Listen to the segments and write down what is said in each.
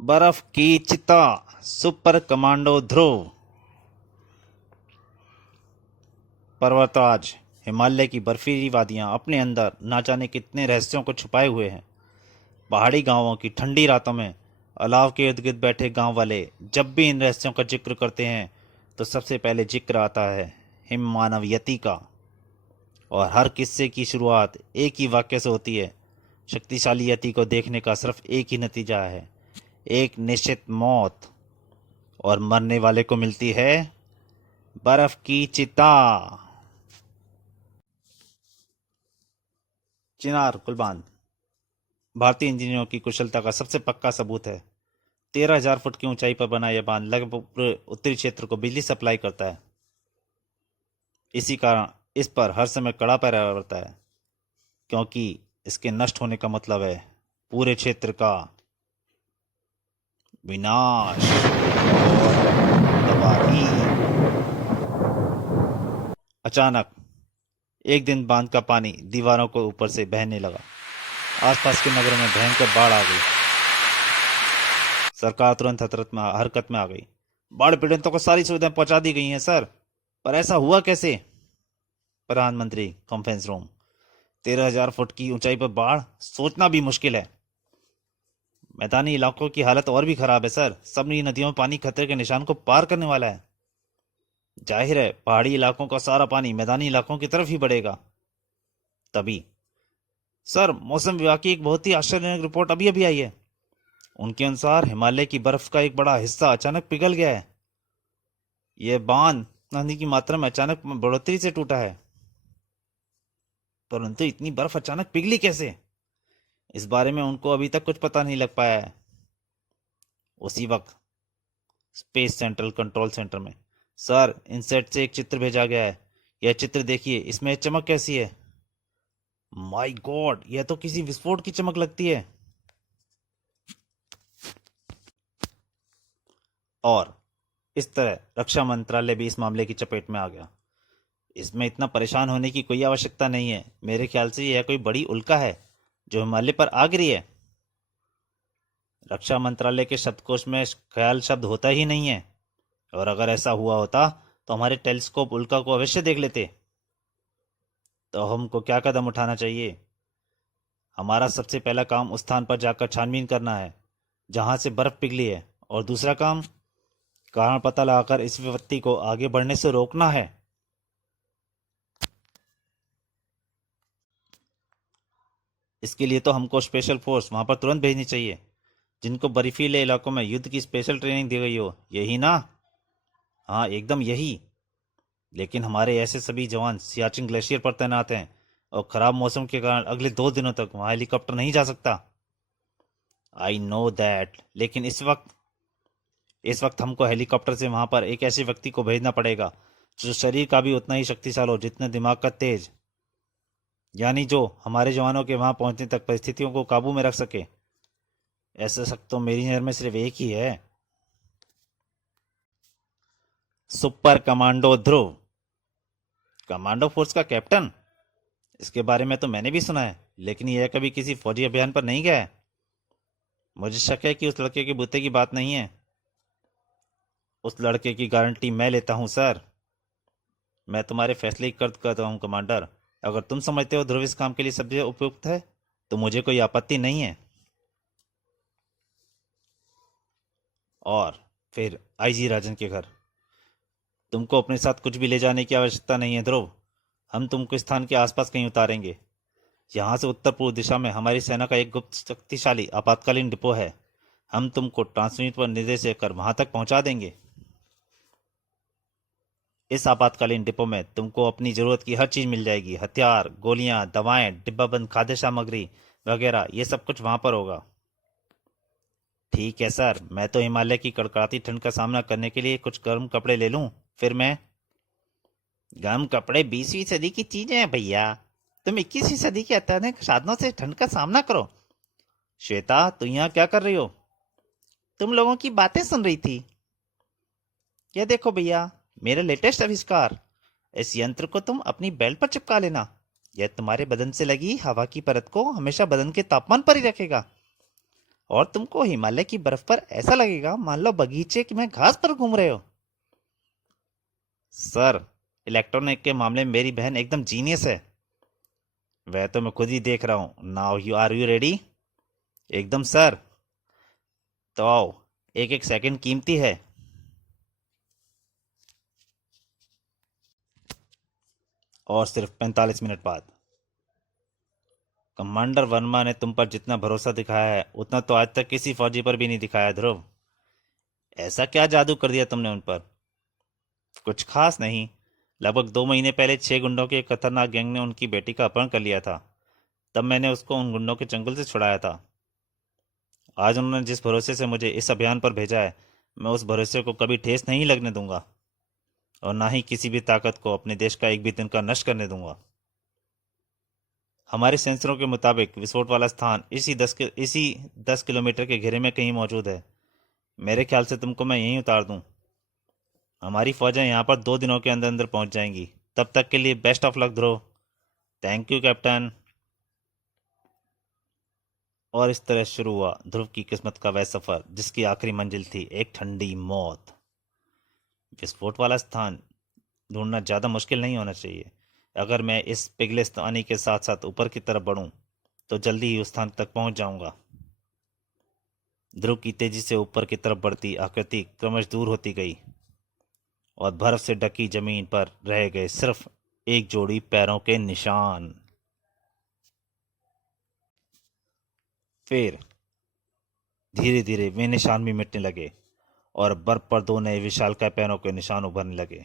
बर्फ की चिता, सुपर कमांडो ध्रुव। पर्वतराज हिमालय की बर्फीली वादियां अपने अंदर ना जाने कितने रहस्यों को छुपाए हुए हैं। पहाड़ी गांवों की ठंडी रातों में अलाव के इर्द गिर्द बैठे गांव वाले जब भी इन रहस्यों का जिक्र करते हैं तो सबसे पहले जिक्र आता है हिम मानव यति का। और हर किस्से की शुरुआत एक ही वाक्य से होती है। शक्तिशाली यति को देखने का सिर्फ एक ही नतीजा है, एक निश्चित मौत। और मरने वाले को मिलती है बर्फ की चिता। चिनार कुलबान भारतीय इंजीनियरों की कुशलता का सबसे पक्का सबूत है। 13,000 फुट की ऊंचाई पर बना यह बांध लगभग पूरे उत्तरी क्षेत्र को बिजली सप्लाई करता है। इसी कारण इस पर हर समय कड़ा पहरा रहता है, क्योंकि इसके नष्ट होने का मतलब है पूरे क्षेत्र का विनाश और तबाही। अचानक एक दिन बांध का पानी दीवारों को ऊपर से बहने लगा। आसपास के नगरों में भयंकर बाढ़ आ गई। सरकार तुरंत हरकत में आ गई। बाढ़ पीड़ितों को सारी सुविधाएं पहुंचा दी गई हैं सर, पर ऐसा हुआ कैसे? प्रधानमंत्री कॉन्फ्रेंस रूम। 13,000 फुट की ऊंचाई पर बाढ़, सोचना भी मुश्किल है। मैदानी इलाकों की हालत और भी खराब है सर। सभी नदियों में पानी खतरे के निशान को पार करने वाला है। जाहिर है पहाड़ी इलाकों का सारा पानी मैदानी इलाकों की तरफ ही बढ़ेगा। तभी सर, मौसम विभाग की एक बहुत ही आश्चर्यजनक रिपोर्ट अभी अभी आई है। उनके अनुसार हिमालय की बर्फ का एक बड़ा हिस्सा अचानक पिघल गया है। यह बांध नदी की मात्रा में अचानक बढ़ोतरी से टूटा है। परंतु इतनी बर्फ अचानक पिघली कैसे, इस बारे में उनको अभी तक कुछ पता नहीं लग पाया है। उसी वक्त स्पेस सेंट्रल कंट्रोल सेंटर में सर, इनसेट से एक चित्र भेजा गया है। यह चित्र देखिए, इसमें चमक कैसी है। माय गॉड, यह तो किसी विस्फोट की चमक लगती है। और इस तरह रक्षा मंत्रालय भी इस मामले की चपेट में आ गया। इसमें इतना परेशान होने की कोई आवश्यकता नहीं है। मेरे ख्याल से यह कोई बड़ी उल्का है जो हिमालय पर आ गिरी है। रक्षा मंत्रालय के शब्दकोश में ख्याल शब्द होता ही नहीं है। और अगर ऐसा हुआ होता तो हमारे टेलीस्कोप उल्का को अवश्य देख लेते। तो हमको क्या कदम उठाना चाहिए? हमारा सबसे पहला काम उस स्थान पर जाकर छानबीन करना है जहां से बर्फ पिघली है, और दूसरा काम कारण पता लगाकर इस विपत्ति को आगे बढ़ने से रोकना है। इसके लिए तो हमको स्पेशल फोर्स वहां पर तुरंत भेजनी चाहिए, जिनको बर्फीले इलाकों में युद्ध की स्पेशल ट्रेनिंग दी गई हो। यही ना? हाँ, एकदम यही। लेकिन हमारे ऐसे सभी जवान सियाचिन ग्लेशियर पर तैनात हैं, और खराब मौसम के कारण अगले 2 दिनों तक वहां हेलीकॉप्टर नहीं जा सकता। आई नो दैट, लेकिन इस वक्त हमको हेलीकॉप्टर से वहां पर एक ऐसे व्यक्ति को भेजना पड़ेगा जो शरीर का भी उतना ही शक्तिशाली हो जितना दिमाग का तेज। यानी जो हमारे जवानों के वहां पहुंचने तक परिस्थितियों को काबू में रख सके। ऐसा शख्स तो मेरी नजर में सिर्फ एक ही है, सुपर कमांडो ध्रुव। कमांडो फोर्स का कैप्टन? इसके बारे में तो मैंने भी सुना है, लेकिन यह कभी किसी फौजी अभियान पर नहीं गया है। मुझे शक है कि उस लड़के के बूते की बात नहीं है। उस लड़के की गारंटी मैं लेता हूं सर। मैं तुम्हारे फैसले की कद्र करता हूं कमांडर। अगर तुम समझते हो ध्रुव इस काम के लिए सबसे उपयुक्त है तो मुझे कोई आपत्ति नहीं है। और फिर आईजी राजन के घर। तुमको अपने साथ कुछ भी ले जाने की आवश्यकता नहीं है ध्रुव। हम तुमको स्थान के आसपास कहीं उतारेंगे। यहाँ से उत्तर पूर्व दिशा में हमारी सेना का एक गुप्त शक्तिशाली आपातकालीन डिपो है। हम तुमको ट्रांसमिट पर निर्देश कर वहां तक पहुंचा देंगे। इस आपातकालीन डिपो में तुमको अपनी जरूरत की हर चीज मिल जाएगी। हथियार, गोलियां, दवाएं, डिब्बाबंद खाद्य सामग्री वगैरह, ये सब कुछ वहां पर होगा। ठीक है सर, मैं तो हिमालय की कड़कड़ाती ठंड का सामना करने के लिए कुछ गर्म कपड़े ले लूं, फिर मैं। गर्म कपड़े 20वीं सदी की चीजें हैं भैया। तुम 21वीं सदी के अत्याधुनिक साधनों से ठंड का सामना करो। श्वेता, तू यहाँ क्या कर रही हो? तुम लोगों की बातें सुन रही थी। ये देखो भैया, मेरा लेटेस्ट आविष्कार। इस यंत्र को तुम अपनी बेल्ट पर चिपका लेना। यह तुम्हारे बदन से लगी हवा की परत को हमेशा बदन के तापमान पर ही रखेगा। और तुमको हिमालय की बर्फ पर ऐसा लगेगा मान लो बगीचे की में घास पर घूम रहे हो। सर, इलेक्ट्रॉनिक के मामले में मेरी बहन एकदम जीनियस है। वह तो मैं खुद ही देख रहा हूं। Now you ready? एकदम सर। तो आओ, एक एक सेकंड कीमती है। और सिर्फ 45 मिनट बाद। कमांडर वर्मा ने तुम पर जितना भरोसा दिखाया है उतना तो आज तक किसी फौजी पर भी नहीं दिखाया ध्रुव। ऐसा क्या जादू कर दिया तुमने उन पर? कुछ खास नहीं। लगभग 2 महीने पहले 6 गुंडों के एक खतरनाक गैंग ने उनकी बेटी का अपहरण कर लिया था। तब मैंने उसको उन गुंडों के चंगुल से छुड़ाया था। आज उन्होंने जिस भरोसे से मुझे इस अभियान पर भेजा है, मैं उस भरोसे को कभी ठेस नहीं लगने दूंगा। और ना ही किसी भी ताकत को अपने देश का एक भी दिन का नष्ट करने दूंगा। हमारे सेंसरों के मुताबिक विस्फोट वाला स्थान इसी 10 किलोमीटर के घेरे में कहीं मौजूद है। मेरे ख्याल से तुमको मैं यहीं उतार दूं। हमारी फौजें यहाँ पर 2 दिनों के अंदर अंदर पहुंच जाएंगी। तब तक के लिए best of luck Dhruv. Thank you captain. और इस तरह शुरू हुआ ध्रुव की किस्मत का वह सफर जिसकी आखिरी मंजिल थी एक ठंडी मौत। विस्फोट वाला स्थान ढूंढना ज्यादा मुश्किल नहीं होना चाहिए। अगर मैं इस पिघलिस्तानी के साथ साथ ऊपर की तरफ बढ़ूं तो जल्दी ही उस स्थान तक पहुंच जाऊंगा। ध्रुव की तेजी से ऊपर की तरफ बढ़ती आकृति क्रमश दूर होती गई और बर्फ से ढकी जमीन पर रह गए सिर्फ एक जोड़ी पैरों के निशान। फिर धीरे धीरे वे निशान भी मिटने लगे और बर्फ पर 2 नए विशालकाय पैरों के निशान उभरने लगे।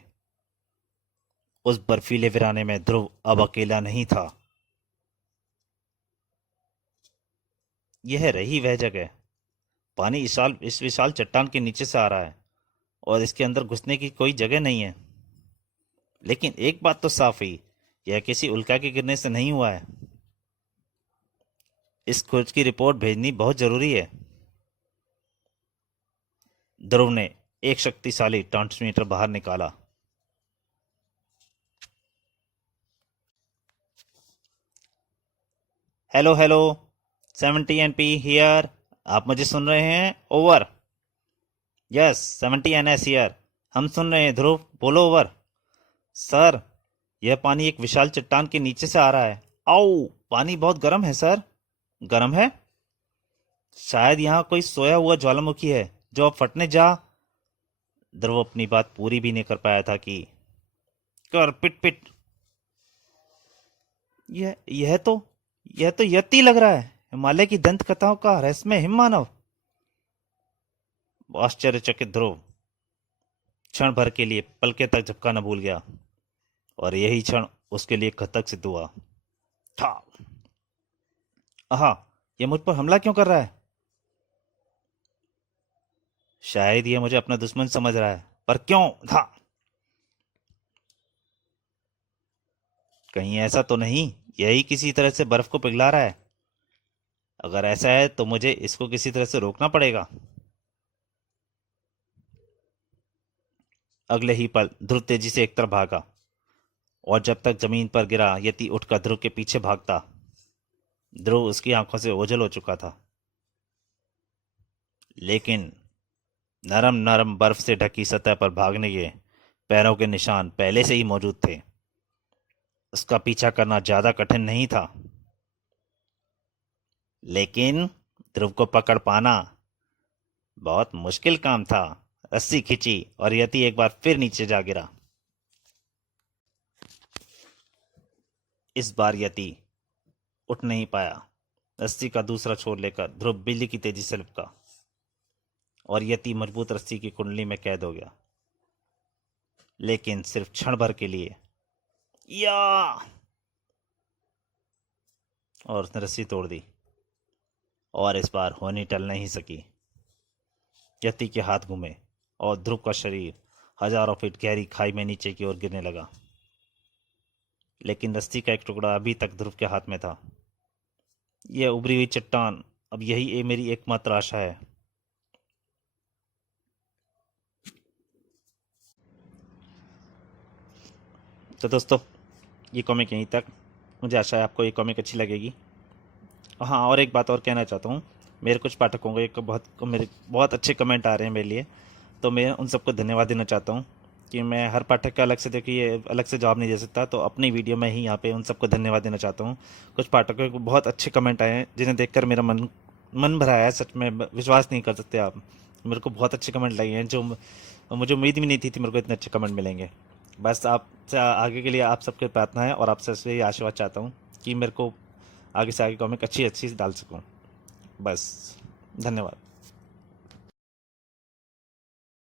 उस बर्फीले वीराने में ध्रुव अब अकेला नहीं था। यह रही वह जगह। पानी इस विशाल चट्टान के नीचे से आ रहा है और इसके अंदर घुसने की कोई जगह नहीं है। लेकिन एक बात तो साफ हुई, यह किसी उल्का के गिरने से नहीं हुआ है। इस खोज की रिपोर्ट भेजनी बहुत जरूरी है। ध्रुव ने एक शक्तिशाली ट्रांसमीटर बाहर निकाला। Hello hello, 70 NP here. आप मुझे सुन रहे हैं? ओवर। Yes, 70 NS here. हम सुन रहे हैं ध्रुव, बोलो ओवर। सर, यह पानी एक विशाल चट्टान के नीचे से आ रहा है। आओ, पानी बहुत गर्म है सर। गर्म है? शायद यहाँ कोई सोया हुआ ज्वालामुखी है जो अब फटने जा। ध्रुव अपनी बात पूरी भी नहीं कर पाया था कि कर पिट पिट। यह यह तो यह तो यति लग रहा है, हिमालय की दंत कथाओं का रहस्यमय हिम मानव। आश्चर्यचकित ध्रुव क्षण भर के लिए पलके तक झपकाना भूल गया और यही क्षण उसके लिए घातक सिद्ध हुआ था। आहा, यह मुझ पर हमला क्यों कर रहा है? शायद यह मुझे अपना दुश्मन समझ रहा है, पर क्यों था? कहीं ऐसा तो नहीं यही किसी तरह से बर्फ को पिघला रहा है? अगर ऐसा है तो मुझे इसको किसी तरह से रोकना पड़ेगा। अगले ही पल ध्रुव तेजी से एक तरफ भागा और जब तक जमीन पर गिरा यति उठकर ध्रुव के पीछे भागता। ध्रुव उसकी आंखों से ओझल हो चुका था, लेकिन नरम नरम बर्फ से ढकी सतह पर भागने के पैरों के निशान पहले से ही मौजूद थे। उसका पीछा करना ज्यादा कठिन नहीं था, लेकिन ध्रुव को पकड़ पाना बहुत मुश्किल काम था। रस्सी खींची और यति एक बार फिर नीचे जा गिरा। इस बार यति उठ नहीं पाया। रस्सी का दूसरा छोर लेकर ध्रुव बिजली की तेजी से लिपका और यति मजबूत रस्सी की कुंडली में कैद हो गया, लेकिन सिर्फ क्षण भर के लिए। या और उसने रस्सी तोड़ दी और इस बार होनी टल नहीं सकी। यति के हाथ घूमे और ध्रुव का शरीर हजारों फीट गहरी खाई में नीचे की ओर गिरने लगा, लेकिन रस्सी का एक टुकड़ा अभी तक ध्रुव के हाथ में था। यह उभरी हुई चट्टान, अब यही मेरी एकमात्र आशा है। तो दोस्तों, ये कॉमिक यहीं तक। मुझे आशा है आपको ये कॉमिक अच्छी लगेगी। हाँ, और एक बात और कहना चाहता हूँ मेरे कुछ पाठकों को एक मेरे बहुत अच्छे कमेंट आ रहे हैं मेरे लिए, तो मैं उन सबको धन्यवाद देना चाहता हूँ कि मैं हर पाठक का अलग से देखिए अलग से जवाब नहीं दे सकता, तो अपनी वीडियो में ही यहाँ पे उन सबको धन्यवाद देना चाहता हूँ। कुछ पाठकों को बहुत अच्छे कमेंट आए हैं जिन्हें देखकर मेरा मन मन भरा है, सच में विश्वास नहीं कर सकते आप। मेरे को बहुत अच्छे कमेंट लगे हैं जो मुझे उम्मीद भी नहीं थी मेरे को इतने अच्छे कमेंट मिलेंगे। बस आपसे आगे के लिए आप सबके प्रार्थना है और आपसे यही आशीर्वाद चाहता हूँ कि मेरे को आगे से आगे कॉमिक अच्छी अच्छी डाल सकूँ। बस, धन्यवाद।